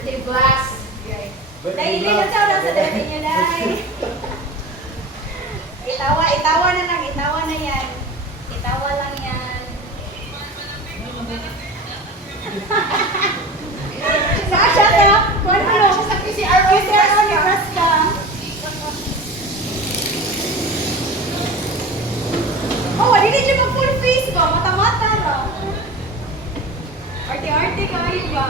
birthday blast. Dahil hindi na sa dati niyo, Day. Itawa na lang, itawa na yan. Itawa lang yan. Saan siya to? Kung ano? Sa PCR o PCR ni Rasta. Oh, hindi niyo mag full face ba? Mata-mata lang. Arte-arte kayo ba?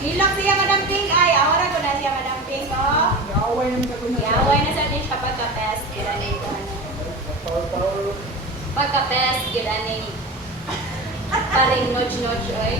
Hilak siya Madam Pink ay. Awara ko na siya Madam Pink, oh. Yaway naman ka kung Yaway na sa din siya pagka-test. Gilanay ko ano. Pagka-test, gilanay. Paring nudge-nudge, oy.